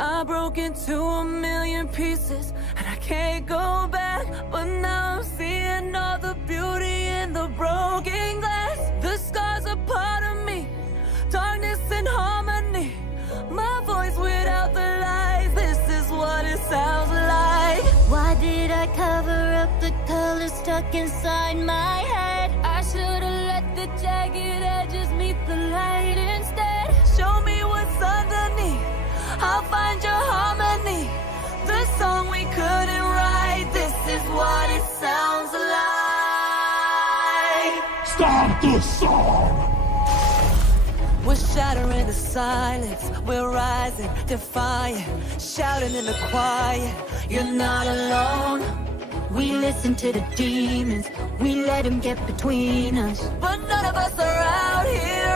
I broke into a million pieces and I can't go back. But now I'm seeing all the beauty in the broken glass. The scars are part of me, darkness and harmony. My voice without the lies, this is what it sounds like. Why did I cover up the colors stuck inside my head? I should've let the jagged edges meet the light instead. Show me what's underneath, I'll find your harmony. The song we couldn't write, this is what it sounds like. Start the song! We're shattering the silence, we're rising, defiant, shouting in the quiet. You're not alone. We listen to the demons, we let them get between us. But none of us are out here